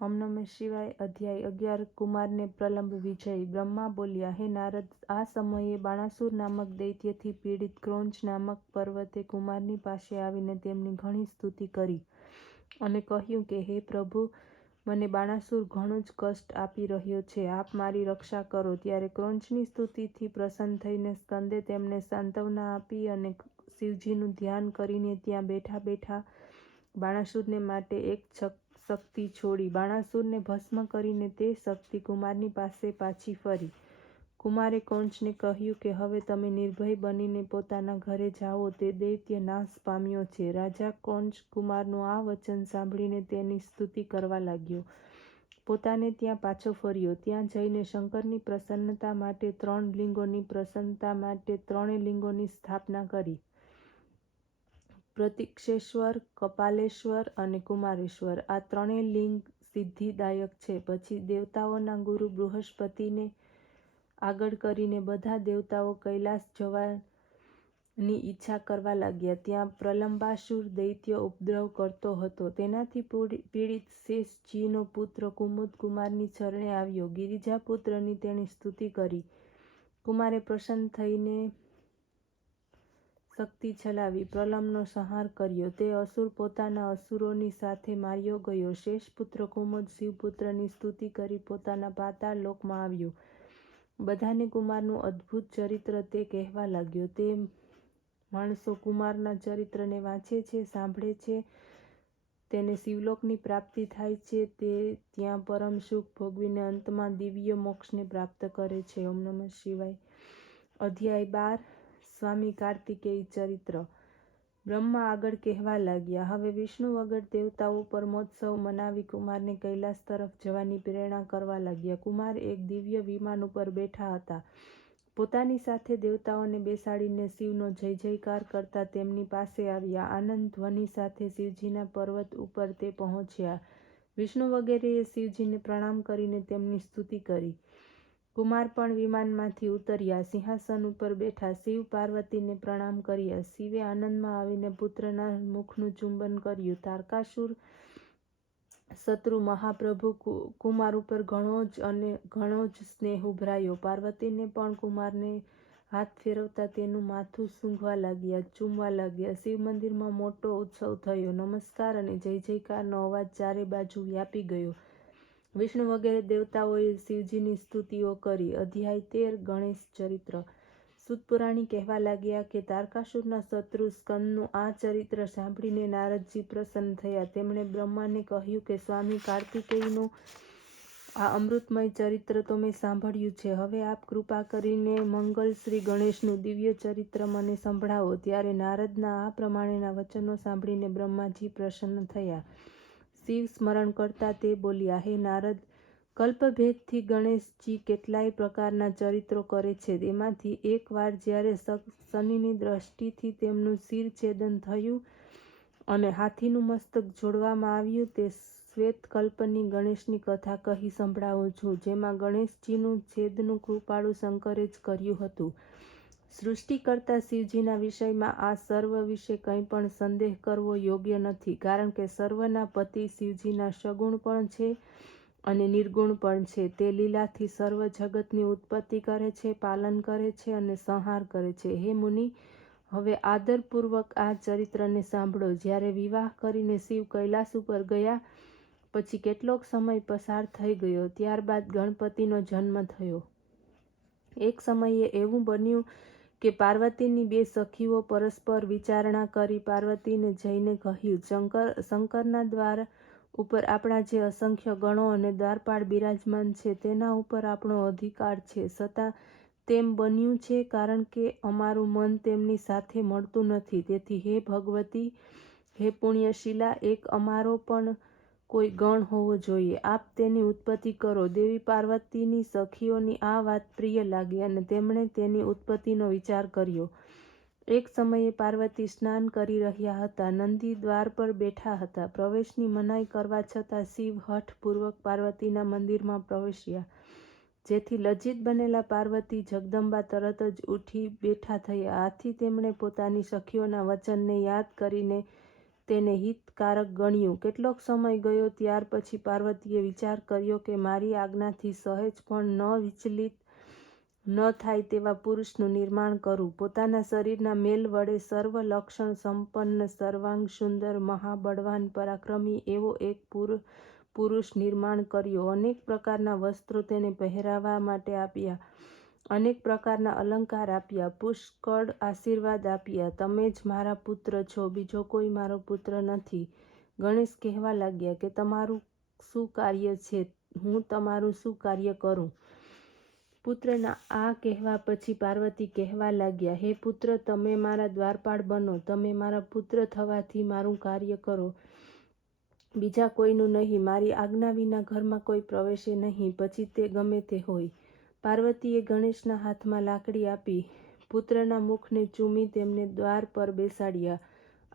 ઓમ નમઃ શિવાય. અધ્યાય 11. કુમારને પ્રલંબ વિજય. બ્રહ્મા બોલ્યા, હે નારદ, આ સમયે બાણાસુર નામક દૈત્યથી પીડિત ક્રોંચ નામક પર્વતે કુમારની પાસે આવીને તેમની ઘણી સ્તુતિ કરી અને કહ્યું કે, હે પ્રભુ, મને બાણાસુર ઘણું જ કષ્ટ આપી રહ્યો છે. આપ મારી રક્ષા કરો. ત્યારે ક્રોંચની સ્તુતિથી પ્રસન્ન થઈને સ્કંદે તેમને સાંત્વના આપી અને શિવજીનું ધ્યાન કરીને ત્યાં બેઠા બેઠા બાણાસુરને માટે એક શક્તિ છોડી બાણાસુરને ભસ્મ કરીને તે શક્તિ કુમારની પાસે પાછી ફરી. કુમારે ક્રોંચને કહ્યું કે હવે તમે નિર્ભય બનીને પોતાના ઘરે જાઓ, તે દૈત્ય નાશ પામ્યો છે. રાજા ક્રોંચ કુમારનું આ વચન સાંભળીને તેની સ્તુતિ કરવા લાગ્યો. પોતાને ત્યાં પાછો ફર્યો. ત્યાં જઈને શંકરની પ્રસન્નતા માટે 3 લિંગોની પ્રસન્નતા માટે 3 લિંગોની સ્થાપના કરી. પ્રતિક્ષેશ્વર, કપાલેશ્વર અને કુમારેશ્વર આ 3 લિંગ સિદ્ધિદાયક છે. પછી દેવતાઓના ગુરુ બૃહસ્પતિને આગળ કરીને બધા દેવતાઓ કૈલાસ જવાની ઈચ્છા કરવા લાગ્યા. ત્યાં પ્રલંબાસુર દૈત્ય ઉપદ્રવ કરતો હતો. તેનાથી પીડિત શેષજીનો પુત્ર કુમુદ કુમારની શરણે આવ્યો. ગિરિજાપુત્રની તેણે સ્તુતિ કરી. કુમારે પ્રસન્ન થઈને શક્તિ ચલાવી પ્રલંબનો સંહાર કર્યો. તે અસુર પોતાના અસુરોની સાથે માર્યો ગયો. શેષપુત્ર કુમુદ શિવપુત્રની સ્તુતિ કરી પોતાના પાતાળ લોકમાં આવ્યો. બધાને કુમારનું અદ્ભુત ચરિત્ર તે કહેવા લાગ્યો. તે માણસો કુમારના ચરિત્રને વાંચે છે, સાંભળે છે, તેને શિવલોકની પ્રાપ્તિ થાય છે. તે ત્યાં પરમ સુખ ભોગવીને અંતમાં દિવ્ય મોક્ષને પ્રાપ્ત કરે છે. ઓમ નમઃ શિવાય. અધ્યાય 12. સ્વામી કાર્તિકેય ચરિત્ર. બ્રહ્મા આગળ કહેવા લાગ્યા, હવે વિષ્ણુ વગર દેવતાઓ પરમોત્સવ મનાવી કુમારને કૈલાસ તરફ જવાની પ્રેરણા કરવા લાગ્યા. કુમાર એક દિવ્ય વિમાન ઉપર બેઠા હતા. પોતાની સાથે દેવતાઓને બેસાડીને શિવનો જય જયકાર કરતા તેમની પાસે આવ્યા. આનંદ ધ્વનિ સાથે શિવજીના પર્વત ઉપર તે પહોંચ્યા. વિષ્ણુ વગેરેએ શિવજીને પ્રણામ કરીને તેમની સ્તુતિ કરી. કુમાર પણ વિમાનમાંથી ઉતર્યા. સિંહાસન ઉપર બેઠા. શિવ પાર્વતીને પ્રણામ કર્યા. શિવે આનંદમાં આવીને પુત્રના મુખનું ચુંબન કર્યું. તારકાસુર શત્રુ મહાપ્રભુ કુમાર ઉપર ઘણો જ સ્નેહ ઉભરાયો. પાર્વતીને પણ કુમારને હાથ ફેરવતા તેનું માથું સૂંઘવા લાગ્યા, ચૂમવા લાગ્યા. શિવ મંદિરમાં મોટો ઉત્સવ થયો. નમસ્કાર અને જય જયકારનો અવાજ ચારે બાજુ વ્યાપી ગયો. વિષ્ણુ વગેરે દેવતાઓએ શિવજીની સ્તુતિઓ કરી. અધ્યાય 13. ગણેશ ચરિત્ર. સૂતપુરાણી કહેવા લાગ્યા કે તારકાસુરના શત્રુ સ્કંદનું આ ચરિત્ર સાંભળીને નારદજી પ્રસન્ન થયા. તેમણે બ્રહ્માને કહ્યું કે સ્વામી કાર્તિકેયનું આ અમૃતમય ચરિત્ર તો મેં સાંભળ્યું છે. હવે આપ કૃપા કરીને મંગલ શ્રી ગણેશનું દિવ્ય ચરિત્ર મને સંભળાવો. ત્યારે નારદના આ પ્રમાણેના વચનો સાંભળીને બ્રહ્માજી પ્રસન્ન થયા. શિવ સ્મરણ કરતા તે બોલ્યા, હે નારદ, કલ્પભેદથી ગણેશજી કેટલાય પ્રકારના ચરિત્રો કરે છે. એમાંથી એક વાર જ્યારે શનિની દ્રષ્ટિથી તેમનું શિર છેદન થયું અને હાથીનું મસ્તક જોડવામાં આવ્યું, તે શ્વેતકલ્પની ગણેશની કથા કહી સંભળાવું છું, જેમાં ગણેશજીનું છેદનું કૃપાળુ શંકરે જ કર્યું હતું. સૃષ્ટિ કરતા શિવજીના વિષયમાં આ સર્વ વિશે કંઈ પણ સંદેહ કરવો યોગ્ય નથી, કારણ કે સર્વના પતિ શિવજીના સગુણ પણ છે અને નિર્ગુણ પણ છે. તે લીલાથી સર્વ જગતની ઉત્પત્તિ કરે છે, પાલન કરે છે અને સંહાર કરે છે. હે મુનિ, હવે આદરપૂર્વક આ ચરિત્રને સાંભળો. જ્યારે વિવાહ કરીને શિવ કૈલાસ ઉપર ગયા પછી કેટલોક સમય પસાર થઈ ગયો. ત્યારબાદ ગણપતિનો જન્મ થયો. એક સમયે એવું બન્યું કે પાર્વતીની 2 સખીઓ પરસ્પર વિચારણા કરી પાર્વતીને જઈને કહ્યું, શંકરના દ્વાર ઉપર આપણા જે અસંખ્ય ગણો અને દ્વારપાળ બિરાજમાન છે તેના ઉપર આપણો અધિકાર છે. છતાં તેમ બન્યું છે કારણ કે અમારું મન તેમની સાથે મળતું નથી. તેથી હે ભગવતી, હે પુણ્યશીલા, એક અમારો પણ કોઈ ગણ હોવો જોઈએ. આપ તેની ઉત્પત્તિ કરો. દેવી પાર્વતીની સખીઓની આ વાત પ્રિય લાગી અને તેમણે તેની ઉત્પત્તિનો વિચાર કર્યો. એક સમયે પાર્વતી સ્નાન કરી રહ્યા હતા. નંદી દ્વાર પર બેઠા હતા. પ્રવેશની મનાઈ કરવા છતાં શિવ હઠપૂર્વક પાર્વતીના મંદિરમાં પ્રવેશ્યા. જેથી લજ્જિત બનેલા પાર્વતી જગદંબા તરત જ ઉઠી બેઠા થયા. આથી તેમણે પોતાની સખીઓના વચનને યાદ કરીને તેને હિતકારક ગણ્યું. કેટલોક સમય ગયો ત્યાર પછી પાર્વતીએ વિચાર કર્યો કે મારી આજ્ઞાથી સહેજ પણ ન વિચલિત ન થાય તેવા પુરુષનું નિર્માણ કરું. પોતાના શરીરના મેલ વડે સર્વ લક્ષણ સંપન્ન, સર્વાંગ સુંદર, મહાબળવાન, પરાક્રમી એવો એક પુરુષ નિર્માણ કર્યો. અનેક પ્રકારના વસ્ત્રો તેને પહેરાવા માટે આપ્યા, અનેક પ્રકારના અલંકાર આપ્યા, પુષ્કળ આશીર્વાદ આપ્યા. તમે જ મારા પુત્ર છો, બીજો કોઈ મારો પુત્ર નથી. ગણેશ કહેવા લાગ્યા કે તમારું શું કાર્ય છે? હું તમારું શું કાર્ય કરું? પુત્રના આ કહેવા પછી પાર્વતી કહેવા લાગ્યા, હે પુત્ર, તમે મારા દ્વારપાળ બનો. તમે મારા પુત્ર થવાથી મારું કાર્ય કરો, બીજા કોઈનું નહીં. મારી આજ્ઞા વિના ઘરમાં કોઈ પ્રવેશે નહીં, પછી તે ગમે તે હોય. પાર્વતીએ ગણેશના હાથમાં લાકડી આપી, પુત્રના મુખને ચૂમી તેમને દ્વાર પર બેસાડ્યા.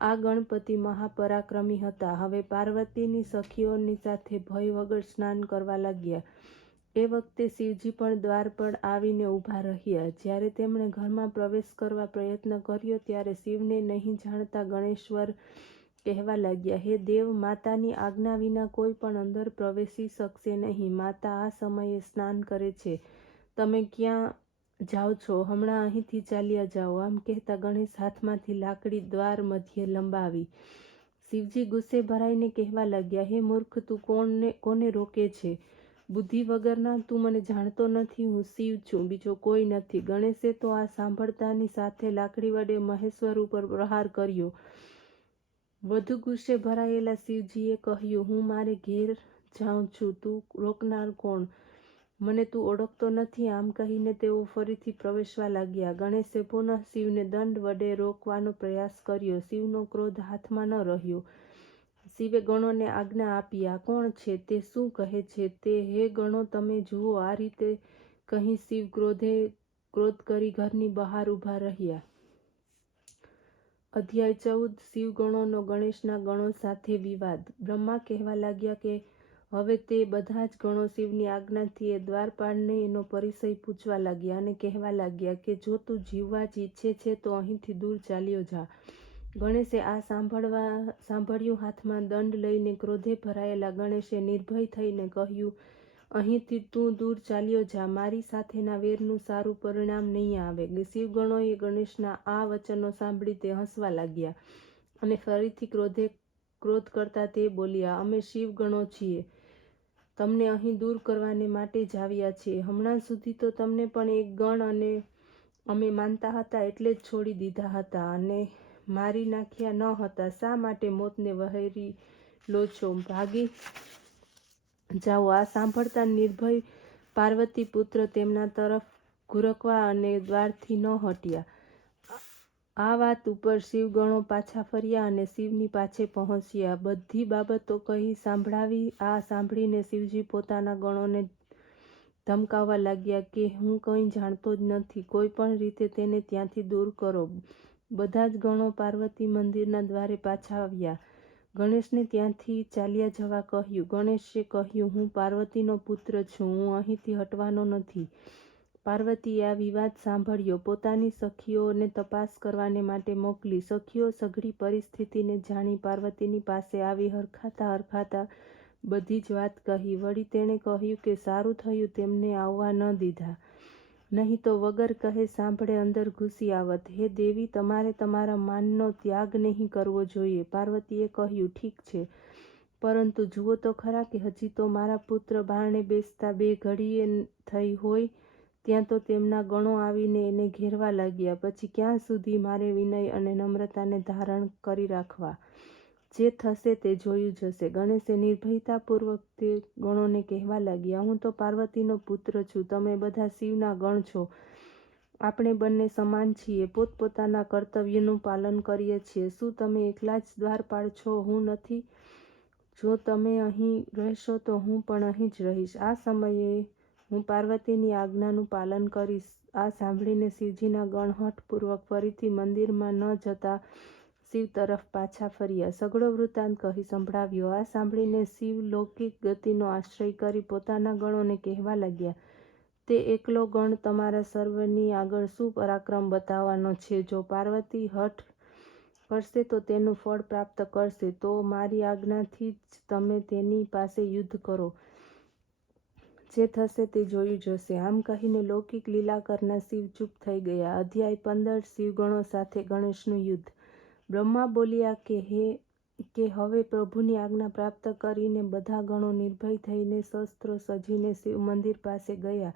આ ગણપતિ મહાપરાક્રમી હતા. હવે પાર્વતીની સખીઓની સાથે ભય વગર સ્નાન કરવા લાગ્યા. એ વખતે શિવજી પણ દ્વાર પર આવીને ઊભા રહ્યા. જ્યારે તેમણે ઘરમાં પ્રવેશ કરવા પ્રયત્ન કર્યો ત્યારે શિવને નહીં જાણતા ગણેશ્વર કહેવા લાગ્યા, હે દેવ, માતાની આજ્ઞા વિના કોઈ પણ અંદર પ્રવેશી શકશે નહીં. માતા આ સમયે સ્નાન કરે છે. તમે ક્યાં જાઓ છો? હમણાં અહીંથી ચાલ્યા જાઓ. આમ કહેતા ગણેશ હાથમાંથી લાકડી દ્વાર મધ્યે લંબાવી. શિવજી ગુસ્સે ભરાઈને કહેવા લાગ્યા, હે મૂર્ખ, તું કોને રોકે છે? બુદ્ધિ વગરના, તું મને જાણતો નથી. હું શિવ છું, બીજો કોઈ નથી. ગણેશે તો આ સાંભળતાની સાથે લાકડી વડે મહેશ્વર ઉપર પ્રહાર કર્યો. વધુ ગુસ્સે ભરાયેલા શિવજીએ કહ્યું, હું મારે ઘેર જાઉં છું, તું રોકનાર કોણ? મને તું ઓળખતો નથી. આમ કહીને તેઓ ફરીથી પ્રવેશવા લાગ્યા. ગણેશે પુનઃ શિવને દંડ વડે રોકવાનો પ્રયાસ કર્યો. શિવનો ક્રોધ હાથમાં ન રહ્યો. શિવે ગણોને આજ્ઞા આપી, આ કોણ છે? તે શું કહે છે તે? હે ગણો, તમે જુઓ. આ રીતે કહી શિવ ક્રોધ કરી ઘરની બહાર ઊભા રહ્યા. અધ્યાય 14. શિવગણોનો ગણેશના ગણો સાથે વિવાદ. બ્રહ્મા કહેવા લાગ્યા કે હવે તે બધા જ ગણો શિવની આજ્ઞાથી એ દ્વારપાળને એનો પરિચય પૂછવા લાગ્યા અને કહેવા લાગ્યા કે જો તું જીવવા જ ઈચ્છે છે તો અહીંથી દૂર ચાલ્યો જા. ગણેશે આ સાંભળ્યું. હાથમાં દંડ લઈને ક્રોધે ભરાયેલા ગણેશે નિર્ભય થઈને કહ્યું, અહીંથી તું દૂર ચાલ્યો જા. મારી સાથેના વેરનું સારું પરિણામ નહીં આવે. શિવગણોએ ગણેશના આ વચનો સાંભળી તે હસવા લાગ્યા અને ફરીથી ક્રોધ કરતા તે બોલ્યા, અમે શિવગણો છીએ, તમને અહીં દૂર કરવાને માટે જ આવ્યા છીએ. હમણાં સુધી તો તમને પણ એક ગણ અને અમે માનતા હતા એટલે જ છોડી દીધા હતા અને મારી નાખ્યા ન હતા. શા માટે મોતને વહેરી લો છો? ભાગી જાઓ. આ સાંભળતા નિર્ભય પાર્વતી પુત્ર તેમના તરફ ઘુરકવા અને દ્વારથી ન હટ્યા. આ વાત ઉપર શિવગણો પાછા ફર્યા અને શિવની પાછે પહોંચ્યા. બધી બાબતો કહી સંભળાવી. આ સાંભળીને શિવજી પોતાના ગણોને ધમકાવવા લાગ્યા કે હું કંઈ જાણતો જ નથી. કોઈ પણ રીતે તેને ત્યાંથી દૂર કરો. બધા જ ગણો પાર્વતી મંદિરના દ્વારે પાછા આવ્યા. ગણેશને ત્યાંથી ચાલ્યા જવા કહ્યું. ગણેશે કહ્યું, હું પાર્વતીનો પુત્ર છું, હું અહીંથી હટવાનો નથી. પાર્વતીએ આ વિવાદ સાંભળ્યો. પોતાની સખીઓને તપાસ કરવાને માટે મોકલી. સખીઓ સઘળી પરિસ્થિતિને જાણી પાર્વતીની પાસે આવી હરખાતા બધી જ વાત કહી. વળી તેણે કહ્યું કે સારું થયું તેમને આવવા ન દીધા, નહીં તો વગર કહે સાંભળે અંદર ઘૂસી આવત. હે દેવી, તમારે તમારા માનનો ત્યાગ નહીં કરવો જોઈએ. પાર્વતીએ કહ્યું, ઠીક છે, પરંતુ જુઓ તો ખરા કે હજી તો મારા પુત્ર બારણે બેસતા 2 ઘડીએ થઈ હોય ત્યાં તો તેમના ગણો આવીને એને ઘેરવા લાગ્યા. પછી ક્યાં સુધી મારે વિનય અને નમ્રતાને ધારણ કરી રાખવા? જે થશે તે જોયું જશે. ગણેશે નિર્ભયતાપૂર્વક તે ગણોને કહેવા લાગ્યા, હું તો પાર્વતીનો પુત્ર છું, તમે બધા શિવના ગણ છો. આપણે બંને સમાન છીએ, પોતપોતાના કર્તવ્યનું પાલન કરીએ છીએ. શું તમે એકલા જ દ્વારપાળ છો? હું નથી. જો તમે અહીં રહેશો તો હું પણ અહીં જ રહીશ. આ સમયે હું પાર્વતીની આજ્ઞાનું પાલન કરીશ. આ સાંભળીને શિવજીના ગણ હઠપૂર્વક ફરીથી મંદિરમાં ન જતા શિવ તરફ પાછા ફર્યા. સઘળો વૃત્તાંત કહી સંભળાવ્યો. આ સાંભળીને શિવ લૌકિક ગતિનો આશ્રય કરી પોતાના ગણોને કહેવા લાગ્યા, તે એકલો ગણ તમારા સર્વની આગળ શું પરાક્રમ બતાવવાનો છે? જો પાર્વતી હઠ કરશે તો તેનું ફળ પ્રાપ્ત કરશે. તો મારી આજ્ઞાથી જ તમે તેની પાસે યુદ્ધ કરો. જે થશે તે જોયું જશે. આમ કહીને લૌકિક લીલા કરનાર શિવ ચૂપ થઈ ગયા. અધ્યાય 15 શિવગણો સાથે ગણેશનું યુદ્ધ. બ્રહ્મા બોલ્યા કે હવે પ્રભુની આજ્ઞા પ્રાપ્ત કરીને બધા ગણો નિર્ભય થઈને શસ્ત્રો સજીને શિવ મંદિર પાસે ગયા.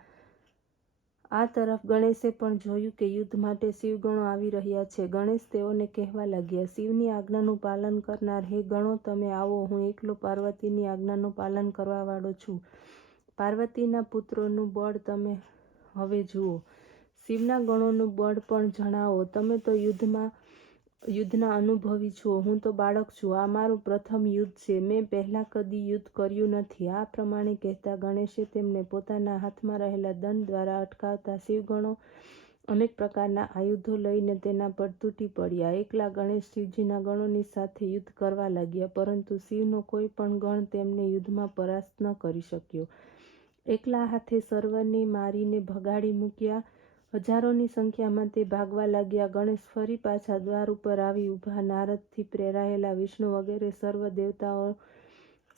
આ તરફ ગણેશે પણ જોયું કે યુદ્ધ માટે શિવગણો આવી રહ્યા છે. ગણેશ તેઓને કહેવા લાગ્યા, શિવની આજ્ઞાનું પાલન કરનાર હે ગણો, તમે આવો. હું એકલો પાર્વતીની આજ્ઞાનું પાલન કરવાવાળો છું. પાર્વતીના પુત્રોનું બળ તમે હવે જુઓ. શિવના ગણોનું બળ પણ જણાવો. તમે તો યુદ્ધના અનુભવી છો. હું તો બાળક છું. આ મારું પ્રથમ યુદ્ધ છે. મેં પહેલાં કદી યુદ્ધ કર્યું નથી. આ પ્રમાણે કહેતા ગણેશે તેમને પોતાના હાથમાં રહેલા દંડ દ્વારા અટકાવતા શિવગણો અનેક પ્રકારના આયુધો લઈને તેના પર તૂટી પડ્યા. એકલા ગણેશ શિવજીના ગણોની સાથે યુદ્ધ કરવા લાગ્યા, પરંતુ શિવનો કોઈ પણ ગણ તેમને યુદ્ધમાં પરાસ્ત ન કરી શક્યો. એકલા હાથે સર્વને મારીને ભગાડી મૂક્યા. હજારોની સંખ્યામાં તે ભાગવા લાગ્યા. ગણેશ ફરી પાછા દ્વાર ઉપર આવી ઊભા. નારદથી પ્રેરાયેલા વિષ્ણુ વગેરે સર્વ દેવતાઓ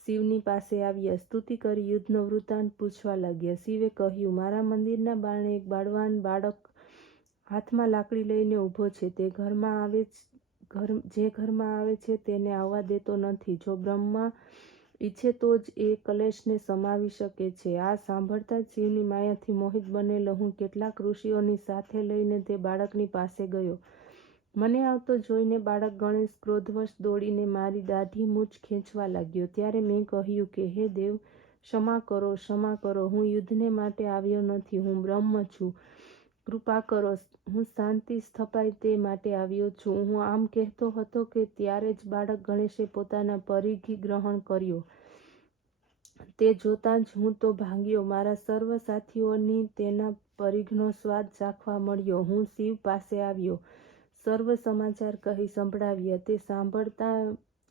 શિવની પાસે આવ્યા. સ્તુતિ કરી યુદ્ધનો વૃત્તાંત પૂછવા લાગ્યા. શિવે કહ્યું, મારા મંદિરના બારણે એક બળવાન બાળક હાથમાં લાકડી લઈને ઊભો છે. જે ઘરમાં આવે છે તેને આવવા દેતો નથી. જો બ્રહ્મા ઈચ્છે તો જ એ કલેશને સમાવી શકે છે. આ સાંભળતા જ શિવની માયાથી મોહિત બનેલો હું કેટલાક ઋષિઓની સાથે લઈને તે બાળકની પાસે ગયો. મને આવતો જોઈને બાળક ગણેશ ક્રોધવશ દોડીને મારી દાઢી મૂછ ખેંચવા લાગ્યો. ત્યારે મેં કહ્યું કે હે દેવ, ક્ષમા કરો, ક્ષમા કરો. હું યુદ્ધને માટે આવ્યો નથી. હું બ્રહ્મ છું. કૃપા કરો. હું શાંતિ સ્થપાય તે માટે આવ્યો છું. હું આમ કહેતો હતો કે ત્યારે જ બાળક ગણેશે પોતાના પરિઘ ગ્રહણ કર્યો. તે જોતાં જ હું તો ભાગ્યો. મારા સર્વ સાથીઓની તેના પરિઘનો સ્વાદ ચાખવા મળ્યો. હું શિવ પાસે આવ્યો. સર્વ સમાચાર કહી સંભળાવ્યા. તે સાંભળતા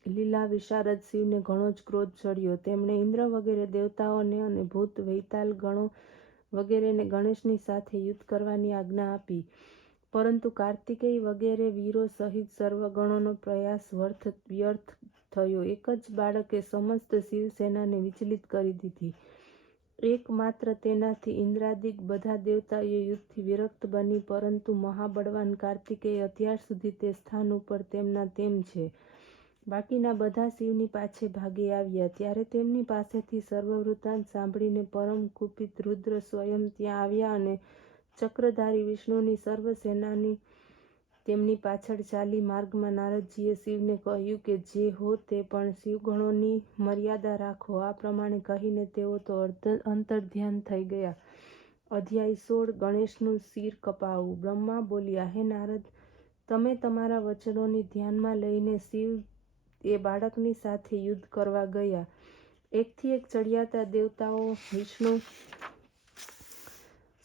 લીલા વિશારદ શિવને ઘણો જ ક્રોધ ચડ્યો. તેમણે ઇન્દ્ર વગેરે દેવતાઓને અને ભૂત વૈતાલ ગણો વગેરેને ગણેશની સાથે યુદ્ધ કરવાની આજ્ઞા આપી. પરંતુ કાર્તિકેય વગેરે વીરો સહિત સર્વ ગણોનો પ્રયાસ વ્યર્થ થયો. એક જ બાળકે સમસ્ત શિવસેનાને વિચલિત કરી દીધી. એકમાત્ર તેનાથી ઇન્દ્રાદિક બધા દેવતાઓ યુદ્ધથી વિરક્ત બની, પરંતુ મહાબળવાન કાર્તિકેય અત્યાર સુધી તે સ્થાન ઉપર તેમના તેમ છે. બાકીના બધા શિવની પાછે ભાગી આવ્યા. ત્યારે તેમની પાસેથી સર્વ વૃત્તાંત સાંભળીને પરમ કુપિત રુદ્ર સ્વયં ત્યાં આવ્યા અને ચક્રધારી વિષ્ણુની સર્વ સેનાની તેમની પાછળ ચાલી. માર્ગમાં નારદજીએ શિવને કહ્યું કે જે હો તે પણ શિવગણોની મર્યાદા રાખો. આ પ્રમાણે કહીને તેઓ તો અંતર્ધ્યાન થઈ ગયા. અધ્યાય 16 ગણેશનું શિર કપાવવું. બ્રહ્મા બોલ્યા, હે નારદ, તમે તમારા વચનોને ધ્યાનમાં લઈને શિવ એ બાળકની સાથે યુદ્ધ કરવા ગયા. એકથી એક ચડિયાતા દેવતાઓ વિષ્ણુ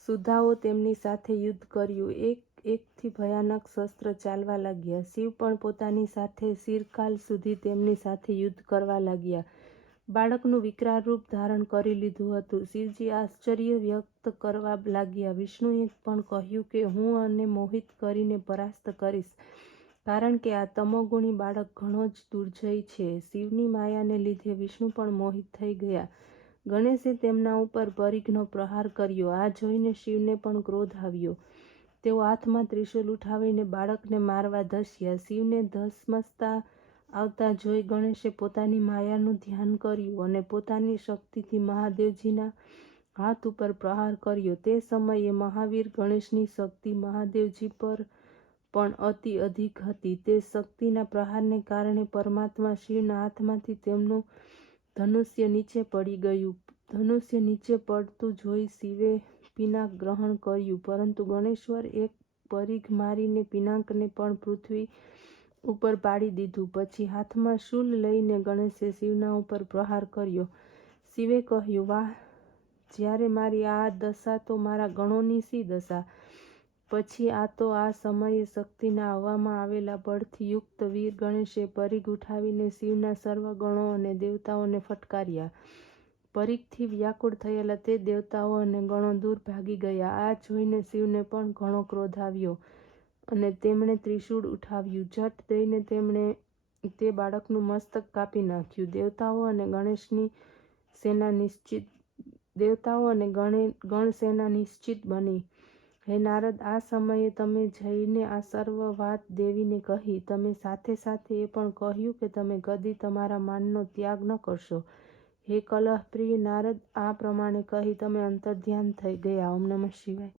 સુધાઓ તેમની સાથે યુદ્ધ કર્યું. એકથી ભયાનક શસ્ત્ર ચાલવા લાગ્યા. શિવ પણ પોતાની સાથે ચિરકાલ સુધી તેમની સાથે યુદ્ધ કરવા લાગ્યા. બાળકનું વિકરાળ રૂપ ધારણ કરી લીધું હતું. શિવજી આશ્ચર્ય વ્યક્ત કરવા લાગ્યા. વિષ્ણુએ પણ કહ્યું કે હું આને મોહિત કરીને પરાસ્ત કરીશ, કારણ કે આ તમોગુણી બાળક ઘણો જ દુર્જય છે. શિવની માયાને લીધે વિષ્ણુ પણ મોહિત થઈ ગયા. ગણેશે તેમના ઉપર પરિઘનો પ્રહાર કર્યો. આ જોઈને શિવને પણ ક્રોધ આવ્યો. તેઓ હાથમાં ત્રિશૂલ ઉઠાવીને બાળકને મારવા ધસ્યા. શિવને ધસમસતા આવતા જોઈ ગણેશે પોતાની માયાનું ધ્યાન કર્યું અને પોતાની શક્તિથી મહાદેવજીના હાથ ઉપર પ્રહાર કર્યો. તે સમયે મહાવીર ગણેશની શક્તિ મહાદેવજી પર પણ અતિ અધિક હતી. તે શક્તિના પ્રહારને કારણે પરમાત્મા શિવના હાથમાંથી તેમનું ધનુષ્ય નીચે પડી ગયું. ધનુષ્ય નીચે પડતું જોઈ શિવે પિનાક ગ્રહણ કર્યું, પરંતુ ગણેશ્વર એક પરિઘ મારીને પિનાકને પણ પૃથ્વી ઉપર પાડી દીધું. પછી હાથમાં શૂલ લઈને ગણેશે શિવના ઉપર પ્રહાર કર્યો. શિવે કહ્યું, વાહ, જ્યારે મારી આ દશા તો મારા ગણોની શી દશા? પછી આ સમયે શક્તિના હવામાં આવેલા બળથી યુક્ત વીર ગણેશે પરિઘ ઉઠાવીને શિવના સર્વ ગણો અને દેવતાઓને ફટકાર્યા. પરિઘથી વ્યાકુળ થયેલા તે દેવતાઓ અને ગણો દૂર ભાગી ગયા. આ જોઈને શિવને પણ ઘણો ક્રોધ આવ્યો. અને તેમણે ત્રિશૂળ ઉઠાવ્યું. ઝટ દઈને તેમણે તે બાળકનું મસ્તક કાપી નાખ્યું. દેવતાઓ અને ગણસેના નિશ્ચિત બની. હે નારદ, આ સમયે તમે જઈને આ સર્વ વાત દેવીને કહી. તમે સાથે સાથે એ પણ કહ્યું કે તમે કદી તમારા માનનો ત્યાગ ન કરશો. હે કલહપ્રિય નારદ, આ પ્રમાણે કહી તમે અંતર્ધ્યાન થઈ ગયા. ઓમ નમઃ શિવાય.